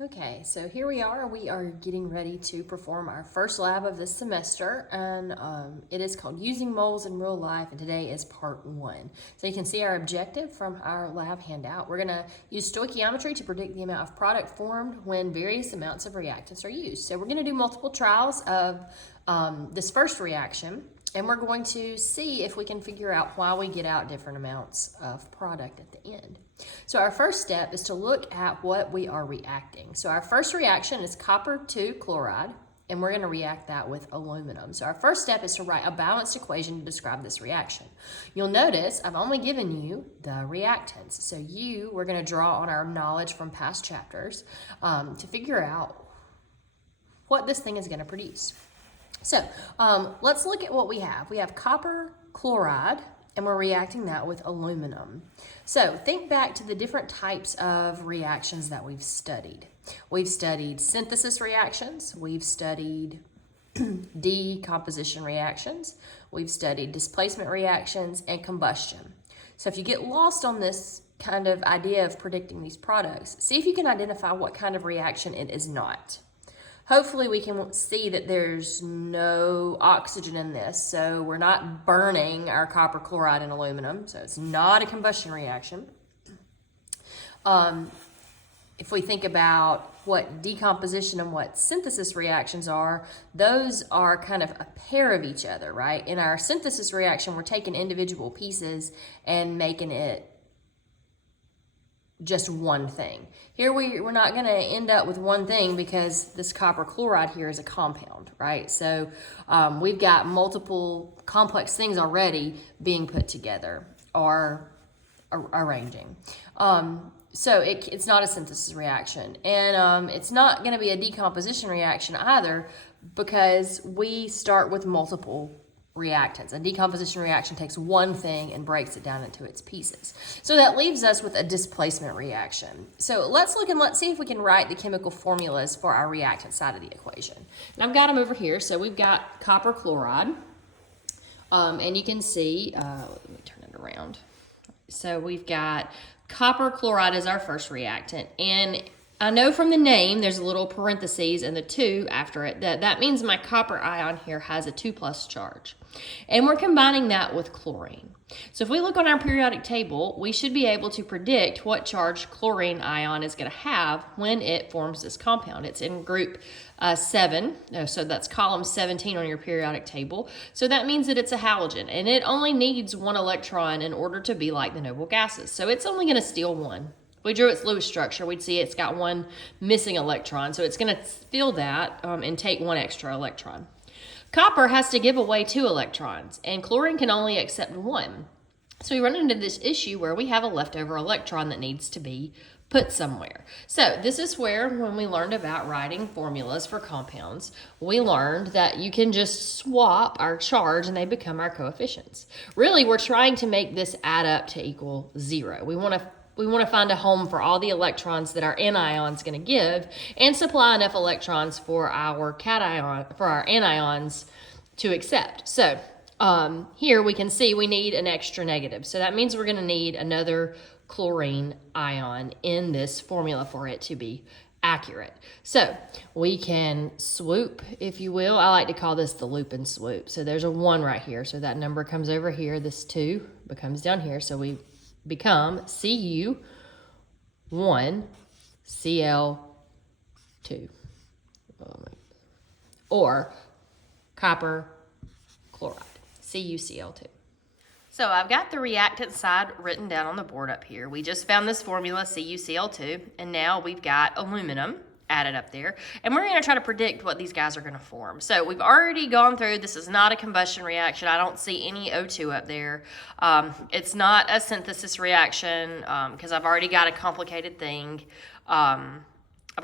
Okay, so here we are. We are getting ready to perform our first lab of this semester, and it is called Using Moles in Real Life, and today is part 1. So you can see our objective from our lab handout. We're going to use stoichiometry to predict the amount of product formed when various amounts of reactants are used. So we're going to do multiple trials of this first reaction, and we're going to see if we can figure out why we get out different amounts of product at the end. So our first step is to look at what we are reacting. So our first reaction is copper 2 chloride, and we're going to react that with aluminum. So our first step is to write a balanced equation to describe this reaction. You'll notice I've only given you the reactants. So we're going to draw on our knowledge from past chapters to figure out what this thing is going to produce. So let's look at what we have. We have copper chloride, and we're reacting that with aluminum. So think back to the different types of reactions that we've studied. We've studied synthesis reactions, we've studied decomposition reactions, we've studied displacement reactions, and combustion. So if you get lost on this kind of idea of predicting these products, see if you can identify what kind of reaction it is not. Hopefully we can see that there's no oxygen in this, so we're not burning our copper chloride and aluminum, so it's not a combustion reaction. If we think about what decomposition and what synthesis reactions are, those are kind of a pair of each other, right? In our synthesis reaction, we're taking individual pieces and making it just one thing. Here we're not going to end up with one thing because this copper chloride here is a compound, right? So we've got multiple complex things already being put together or arranging. So it's not a synthesis reaction, and it's not going to be a decomposition reaction either because we start with multiple reactants. A decomposition reaction takes one thing and breaks it down into its pieces. So that leaves us with a displacement reaction. So let's look and let's see if we can write the chemical formulas for our reactant side of the equation. And I've got them over here. So we've got copper chloride, and you can see, let me turn it around. So we've got copper chloride as our first reactant, and I know from the name there's a little parentheses and the 2 after it. That means my copper ion here has a 2+ charge. And we're combining that with chlorine. So if we look on our periodic table, we should be able to predict what charge chlorine ion is going to have when it forms this compound. It's in group 7, so that's column 17 on your periodic table. So that means that it's a halogen, and it only needs 1 electron in order to be like the noble gases. So it's only going to steal 1. If we drew its Lewis structure, we'd see it's got 1 missing electron, so it's going to fill that and take 1 extra electron. Copper has to give away 2 electrons, and chlorine can only accept 1. So we run into this issue where we have a leftover electron that needs to be put somewhere. So this is where, when we learned about writing formulas for compounds, we learned that you can just swap our charge and they become our coefficients. Really, we're trying to make this add up to equal 0. We want to find a home for all the electrons that our anion is going to give and supply enough electrons for our anions to accept. So here we can see we need an extra negative. So that means we're going to need another chlorine ion in this formula for it to be accurate. So we can swoop, if you will. I like to call this the loop and swoop. So there's a 1 right here. So that number comes over here. This 2 becomes down here. So we become Cu1 Cl2 or copper chloride, CuCl2. So I've got the reactant side written down on the board up here. We just found this formula, CuCl2, and now we've got aluminum added up there, and we're going to try to predict what these guys are going to form. So we've already gone through, this is not a combustion reaction. I don't see any O2 up there. It's not a synthesis reaction because I've already got a complicated thing. I've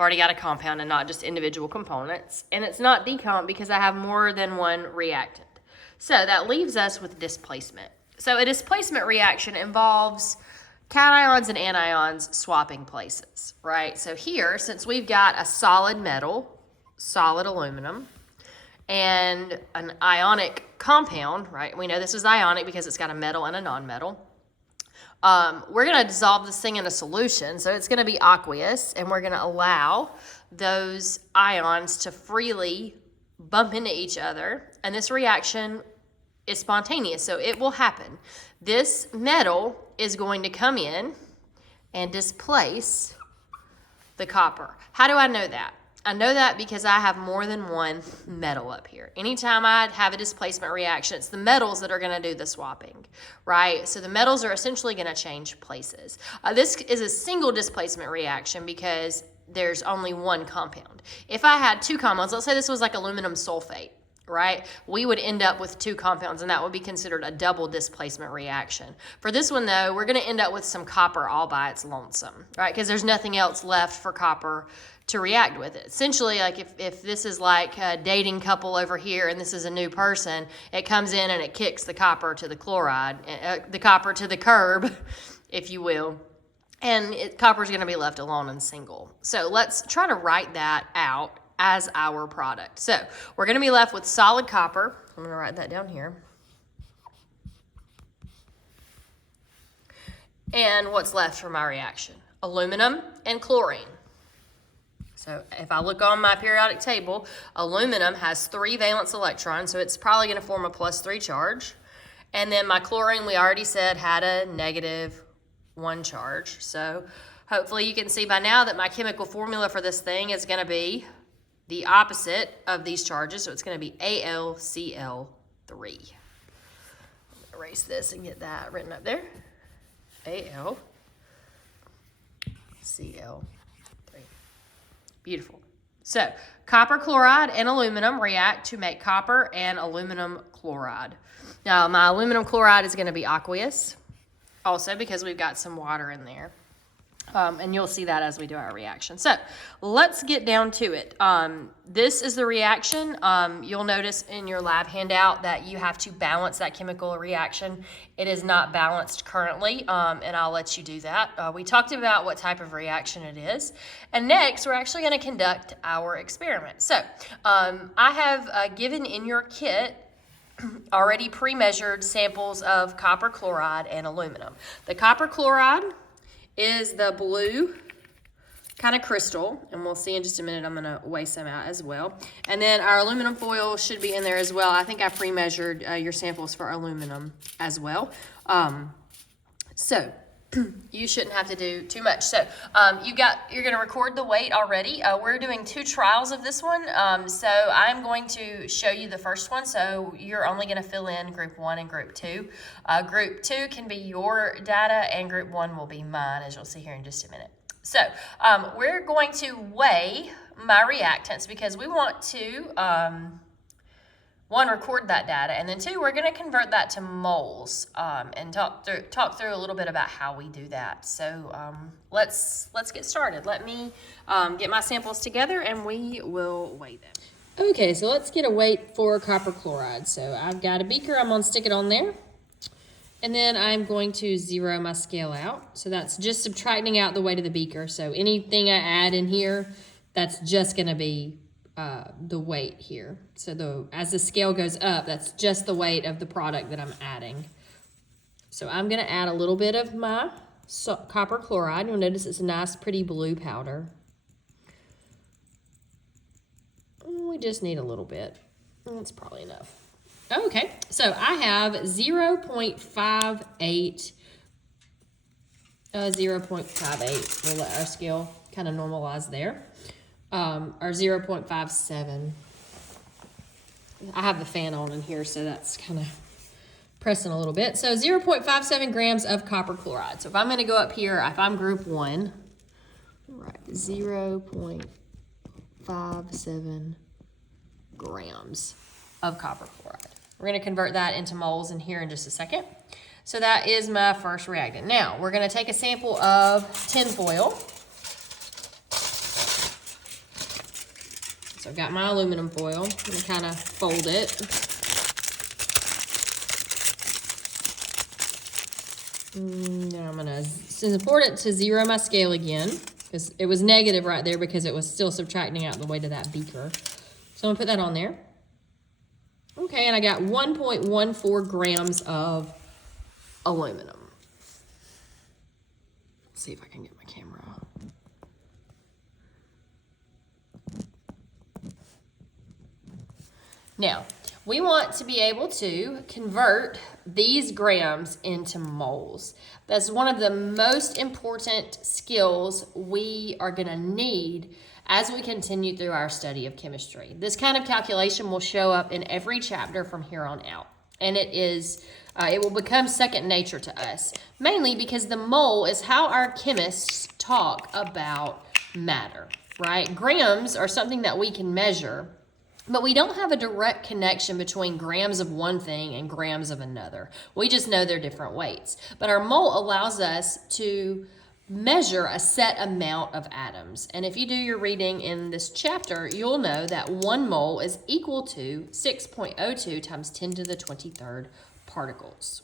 already got a compound and not just individual components. And it's not decomp because I have more than 1 reactant. So that leaves us with displacement. So a displacement reaction involves cations and anions swapping places, right? So here, since we've got a solid metal, solid aluminum, and an ionic compound, right? We know this is ionic because it's got a metal and a non-metal. we're going to dissolve this thing in a solution. So it's going to be aqueous, and we're going to allow those ions to freely bump into each other. And this reaction is spontaneous, so it will happen. This metal is going to come in and displace the copper. How do I know that? I know that because I have more than one metal up here. Anytime I have a displacement reaction, it's the metals that are going to do the swapping, right? So the metals are essentially going to change places. This is a single displacement reaction because there's only one compound. If I had two compounds, let's say this was like aluminum sulfate, right? We would end up with two compounds, and that would be considered a double displacement reaction. For this one, though, we're going to end up with some copper all by its lonesome, right? Because there's nothing else left for copper to react with it. Essentially, like if this is like a dating couple over here and this is a new person, it comes in and it kicks the copper to the chloride, the copper to the curb, if you will. And copper is going to be left alone and single. So let's try to write that out as our product. So we're going to be left with solid copper. I'm going to write that down here. And what's left for my reaction? Aluminum and chlorine. So if I look on my periodic table, aluminum has 3 valence electrons, so it's probably going to form a +3 charge. And then my chlorine, we already said, had a -1 charge. So hopefully you can see by now that my chemical formula for this thing is going to be the opposite of these charges. So it's going to be AlCl3. Erase this and get that written up there. AlCl3. Beautiful. So copper chloride and aluminum react to make copper and aluminum chloride. Now my aluminum chloride is going to be aqueous also because we've got some water in there. And you'll see that as we do our reaction. So let's get down to it. This is the reaction. You'll notice in your lab handout that you have to balance that chemical reaction. It is not balanced currently, and I'll let you do that. We talked about what type of reaction it is. And next, we're actually going to conduct our experiment. So I have given in your kit already pre-measured samples of copper chloride and aluminum. The copper chloride is the blue kind of crystal, and we'll see in just a minute. I'm going to weigh some out as well. And then our aluminum foil should be in there as well. I think I pre-measured your samples for aluminum as well. So you shouldn't have to do too much. So you're going to record the weight already. We're doing 2 trials of this one. So I'm going to show you the first one. So you're only going to fill in group 1 and group 2. Group 2 can be your data, and group 1 will be mine, as you'll see here in just a minute. So we're going to weigh my reactants because we want to, 1, record that data, and then 2, we're going to convert that to moles and talk through a little bit about how we do that. So let's get started. Let me get my samples together and we will weigh them. Okay, so let's get a weight for copper chloride. So I've got a beaker. I'm going to stick it on there. And then I'm going to zero my scale out. So that's just subtracting out the weight of the beaker. So anything I add in here, that's just going to be the weight here. So as the scale goes up, that's just the weight of the product that I'm adding. So I'm going to add a little bit of my copper chloride. You'll notice it's a nice, pretty blue powder. We just need a little bit. That's probably enough. Okay, so I have 0.58. 0.58. We'll let our scale kind of normalize there. Or 0.57. I have the fan on in here, so that's kind of pressing a little bit. So 0.57 grams of copper chloride. So if I'm going to go up here, if I'm group 1, right, 0.57 grams of copper chloride. We're going to convert that into moles in here in just a second. So that is my first reactant. Now, we're going to take a sample of tin foil. So I've got my aluminum foil. I'm going to kind of fold it. Now I'm going to, it's important to zero my scale again, because it was negative right there because it was still subtracting out the weight of that beaker. So I'm going to put that on there. Okay, and I got 1.14 grams of aluminum. Let's see if I can get my camera off. Now, we want to be able to convert these grams into moles. That's one of the most important skills we are going to need as we continue through our study of chemistry. This kind of calculation will show up in every chapter from here on out. And it will become second nature to us, mainly because the mole is how our chemists talk about matter, right? Grams are something that we can measure, but we don't have a direct connection between grams of one thing and grams of another. We just know they're different weights. But our mole allows us to measure a set amount of atoms. And if you do your reading in this chapter, you'll know that 1 mole is equal to 6.02 times 10 to the 23rd particles.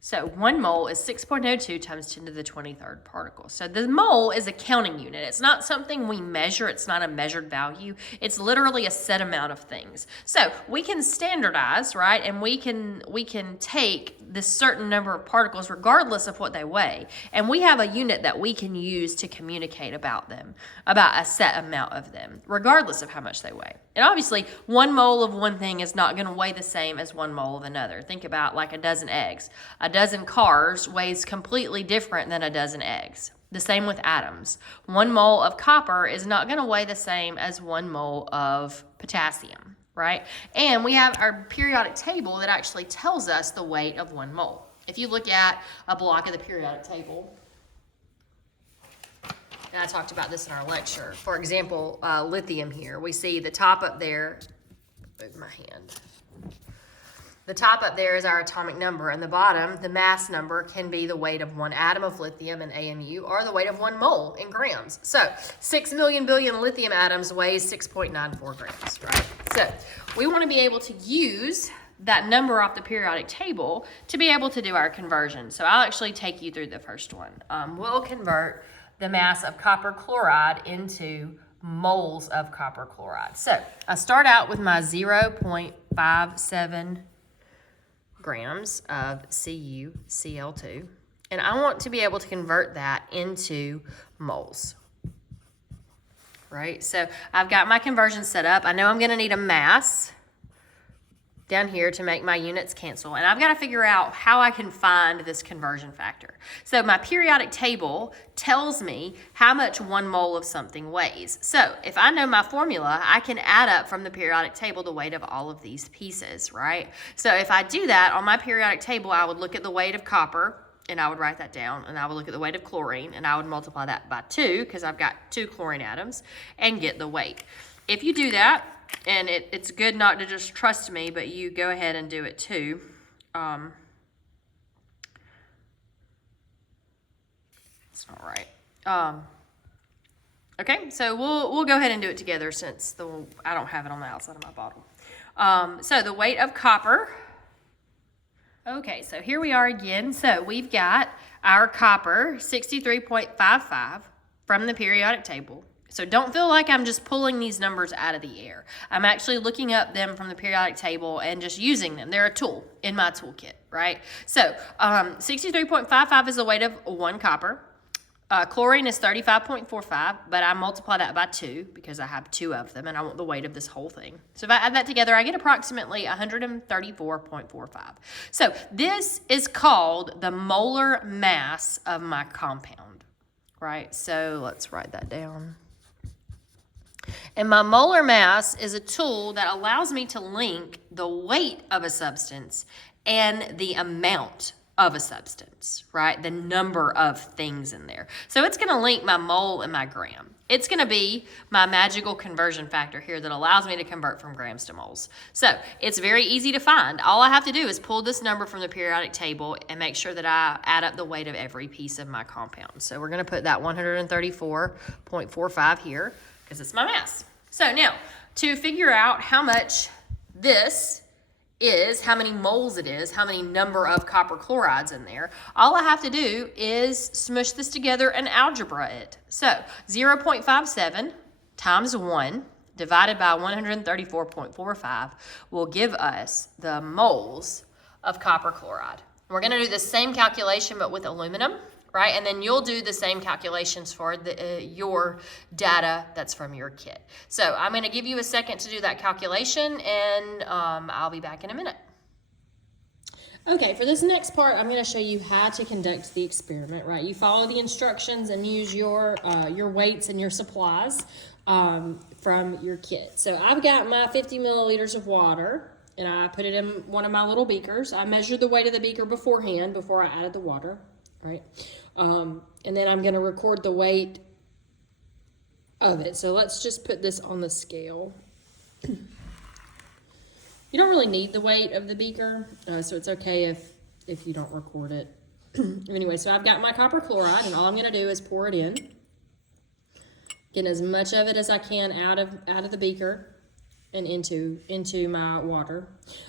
So 1 mole is 6.02 times 10 to the 23rd particles. So the mole is a counting unit. It's not something we measure. It's not a measured value. It's literally a set amount of things. So we can standardize, right? And we can take this certain number of particles regardless of what they weigh. And we have a unit that we can use to communicate about them, about a set amount of them, regardless of how much they weigh. And obviously, 1 mole of one thing is not going to weigh the same as 1 mole of another. Think about like a dozen eggs. A dozen cars weighs completely different than a dozen eggs. The same with atoms. 1 mole of copper is not going to weigh the same as 1 mole of potassium, right? And we have our periodic table that actually tells us the weight of 1 mole. If you look at a block of the periodic table, and I talked about this in our lecture. For example, lithium here. We see the top up there, move my hand. The top up there is our atomic number, and the bottom, the mass number, can be the weight of 1 atom of lithium in AMU or the weight of 1 mole in grams. So 6 million billion lithium atoms weighs 6.94 grams, right? So we want to be able to use that number off the periodic table to be able to do our conversion. So I'll actually take you through the first one. We'll convert the mass of copper chloride into moles of copper chloride. So I start out with my 0.57 grams of CuCl2, and I want to be able to convert that into moles, right? So I've got my conversion set up. I know I'm going to need a mass down here to make my units cancel, and I've got to figure out how I can find this conversion factor. So my periodic table tells me how much 1 mole of something weighs. So if I know my formula, I can add up from the periodic table the weight of all of these pieces, right? So if I do that on my periodic table, I would look at the weight of copper, and I would write that down, and I would look at the weight of chlorine, and I would multiply that by 2, because I've got 2 chlorine atoms, and get the weight. If you do that, and it's good not to just trust me, but you go ahead and do it too. It's not right. Okay, so we'll go ahead and do it together since I don't have it on the outside of my bottle. So the weight of copper. Okay, so here we are again. So we've got our copper, 63.55 from the periodic table. So don't feel like I'm just pulling these numbers out of the air. I'm actually looking up them from the periodic table and just using them. They're a tool in my toolkit, right? So 63.55 is the weight of 1 copper. Chlorine is 35.45, but I multiply that by 2 because I have 2 of them and I want the weight of this whole thing. So if I add that together, I get approximately 134.45. So this is called the molar mass of my compound, right? So let's write that down. And my molar mass is a tool that allows me to link the weight of a substance and the amount of a substance, right? The number of things in there. So it's going to link my mole and my gram. It's going to be my magical conversion factor here that allows me to convert from grams to moles. So it's very easy to find. All I have to do is pull this number from the periodic table and make sure that I add up the weight of every piece of my compound. So we're going to put that 134.45 here because it's my mass. So now, to figure out how much this is, how many moles it is, how many number of copper chlorides in there, all I have to do is smush this together and algebra it. So 0.57 times 1 divided by 134.45 will give us the moles of copper chloride. We're going to do the same calculation, but with aluminum, right? And then you'll do the same calculations for your data that's from your kit. So I'm going to give you a second to do that calculation, and I'll be back in a minute. Okay, for this next part, I'm going to show you how to conduct the experiment, right? You follow the instructions and use your weights and your supplies from your kit. So I've got my 50 milliliters of water, and I put it in one of my little beakers. I measured the weight of the beaker beforehand before I added the water, right? And then I'm going to record the weight of it. So let's just put this on the scale. You don't really need the weight of the beaker, so it's okay if you don't record it. Anyway, so I've got my copper chloride, and all I'm going to do is pour it in. Get as much of it as I can out of the beaker and into my water.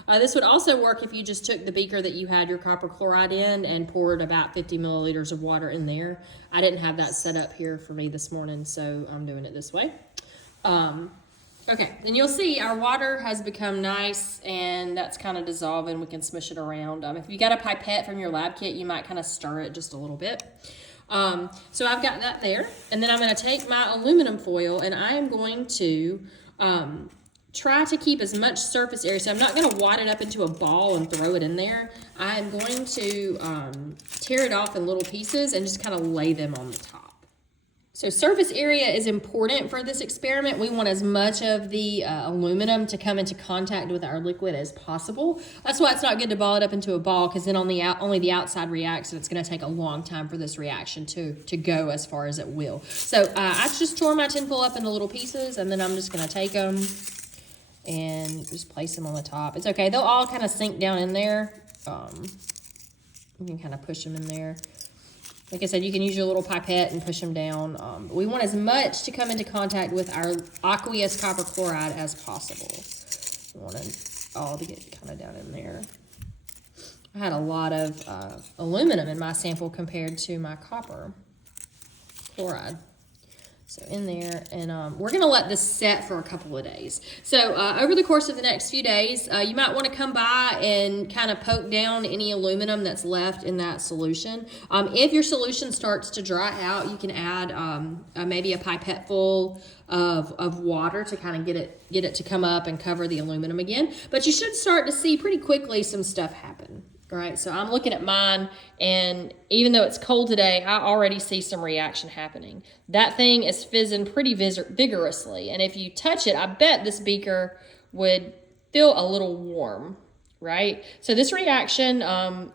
This would also work if you just took the beaker that you had your copper chloride in and poured about 50 milliliters of water in there. I didn't have that set up here for me this morning, so I'm doing it this way. Okay, then you'll see our water has become nice, and that's kind of dissolving. We can smush it around. If you got a pipette from your lab kit, you might kind of stir it just a little bit. So I've got that there, and then I'm going to take my aluminum foil, and I am going to try to keep as much surface area. So I'm not going to wad it up into a ball and throw it in there. I am going to tear it off in little pieces and just kind of lay them on the top. So surface area is important for this experiment. We want as much of the aluminum to come into contact with our liquid as possible. That's why it's not good to ball it up into a ball, because then only the outside reacts, and it's going to take a long time for this reaction to go as far as it will. So I just tore my tinfoil up into little pieces, and then I'm just going to take them and just place them on the top. It's okay. They'll all kind of sink down in there. You can kind of push them in there. Like I said, you can use your little pipette and push them down. But we want as much to come into contact with our aqueous copper chloride as possible. We want it all to get kind of down in there. I had a lot of aluminum in my sample compared to my copper chloride. So in there, and we're going to let this set for a couple of days. So over the course of the next few days, you might want to come by and kind of poke down any aluminum that's left in that solution. If your solution starts to dry out, you can add maybe a pipette full of water to kind of get it to come up and cover the aluminum again. But you should start to see pretty quickly some stuff happen. All right, so I'm looking at mine, and even though it's cold today, I already see some reaction happening. That thing is fizzing pretty vigorously, and if you touch it, I bet this beaker would feel a little warm, right? So this reaction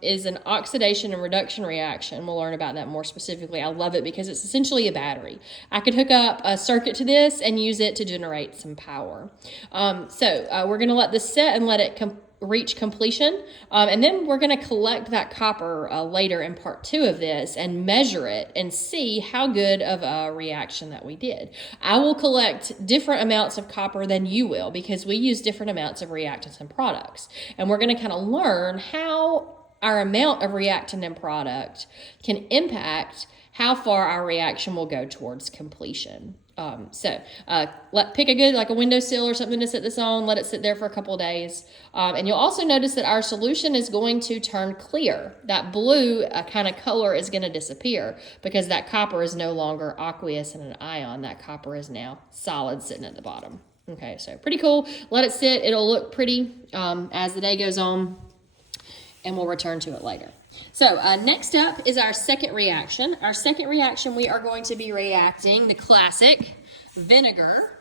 is an oxidation and reduction reaction. We'll learn about that more specifically. I love it because it's essentially a battery. I could hook up a circuit to this and use it to generate some power. So we're going to let this set and let it reach completion, and then we're going to collect that copper later in part 2 of this and measure it and see how good of a reaction that we did. I will collect different amounts of copper than you will, because we use different amounts of reactants and products, and we're going to kind of learn how our amount of reactant and product can impact how far our reaction will go towards completion. Pick a good, like a windowsill or something to sit this on, let it sit there for a couple of days. And you'll also notice that our solution is going to turn clear. That blue kind of color is going to disappear because that copper is no longer aqueous and an ion. That copper is now solid sitting at the bottom. Okay, so pretty cool. Let it sit. It'll look pretty as the day goes on, and we'll return to it later. So next up is our second reaction. Our second reaction, we are going to be reacting the classic vinegar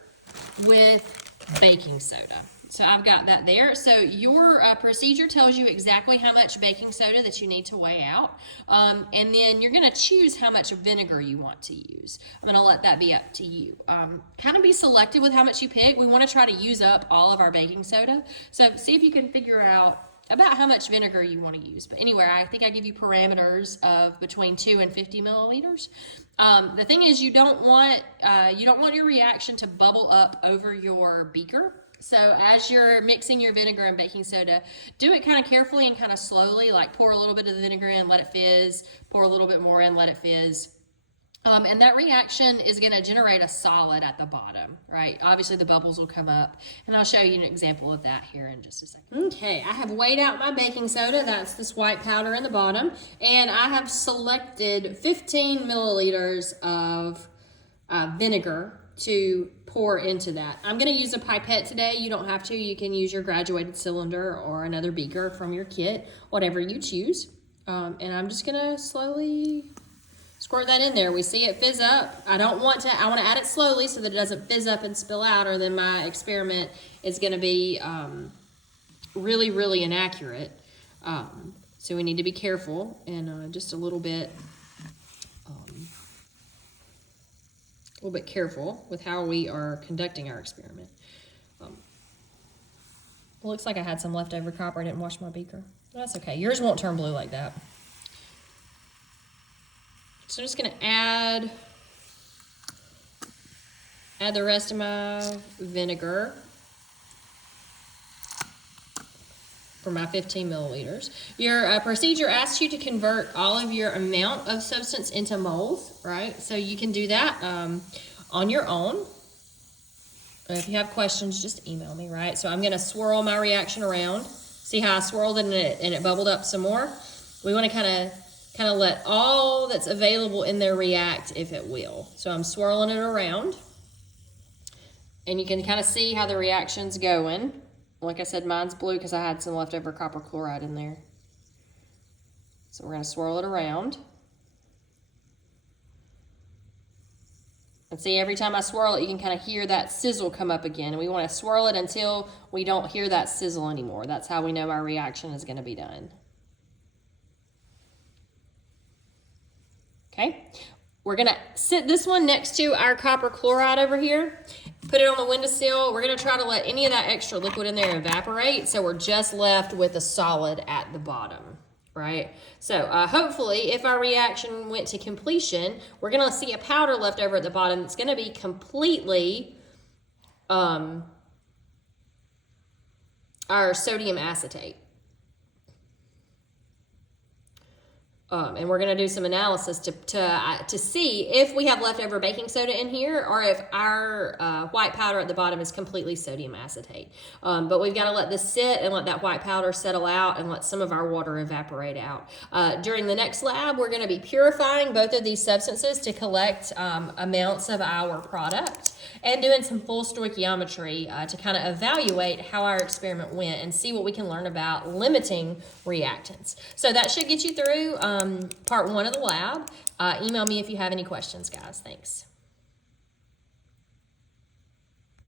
with baking soda. So I've got that there. So your procedure tells you exactly how much baking soda that you need to weigh out. And then you're going to choose how much vinegar you want to use. I'm going to let that be up to you. Kind of be selective with how much you pick. We want to try to use up all of our baking soda. So see if you can figure out about how much vinegar you want to use. But anyway, I think I give you parameters of between 2 and 50 milliliters. The thing is, you don't want your reaction to bubble up over your beaker. So as you're mixing your vinegar and baking soda, do it kind of carefully and kind of slowly, like pour a little bit of the vinegar in, let it fizz, pour a little bit more in, let it fizz. And that reaction is going to generate a solid at the bottom, right? Obviously, the bubbles will come up, and I'll show you an example of that here in just a second. Okay, I have weighed out my baking soda. That's this white powder in the bottom, and I have selected 15 milliliters of vinegar to pour into that. I'm going to use a pipette today. You don't have to. You can use your graduated cylinder or another beaker from your kit, whatever you choose. And I'm just going to slowly squirt that in there. We see it fizz up. I want to add it slowly so that it doesn't fizz up and spill out, or then my experiment is going to be really, really inaccurate. So we need to be careful and just a little bit careful with how we are conducting our experiment. It looks like I had some leftover copper. I didn't wash my beaker. That's okay. Yours won't turn blue like that. So I'm just going to add the rest of my vinegar for my 15 milliliters. Your procedure asks you to convert all of your amount of substance into moles, right? So you can do that on your own. If you have questions, just email me, right? So I'm going to swirl my reaction around. See how I swirled it and it bubbled up some more? We want to kind of let all that's available in there react if it will. So I'm swirling it around. And you can kind of see how the reaction's going. Like I said, mine's blue because I had some leftover copper chloride in there. So we're going to swirl it around. And see, every time I swirl it, you can kind of hear that sizzle come up again. And we want to swirl it until we don't hear that sizzle anymore. That's how we know our reaction is going to be done. Okay, we're going to sit this one next to our copper chloride over here. Put it on the windowsill. We're going to try to let any of that extra liquid in there evaporate, so we're just left with a solid at the bottom, right? So hopefully, if our reaction went to completion, we're going to see a powder left over at the bottom that's going to be completely our sodium acetate. And we're going to do some analysis to see if we have leftover baking soda in here or if our white powder at the bottom is completely sodium acetate. But we've got to let this sit and let that white powder settle out and let some of our water evaporate out. During the next lab, we're going to be purifying both of these substances to collect amounts of our product and doing some full stoichiometry to kind of evaluate how our experiment went and see what we can learn about limiting reactants. So that should get you through part 1 of the lab. Email me if you have any questions, guys. Thanks.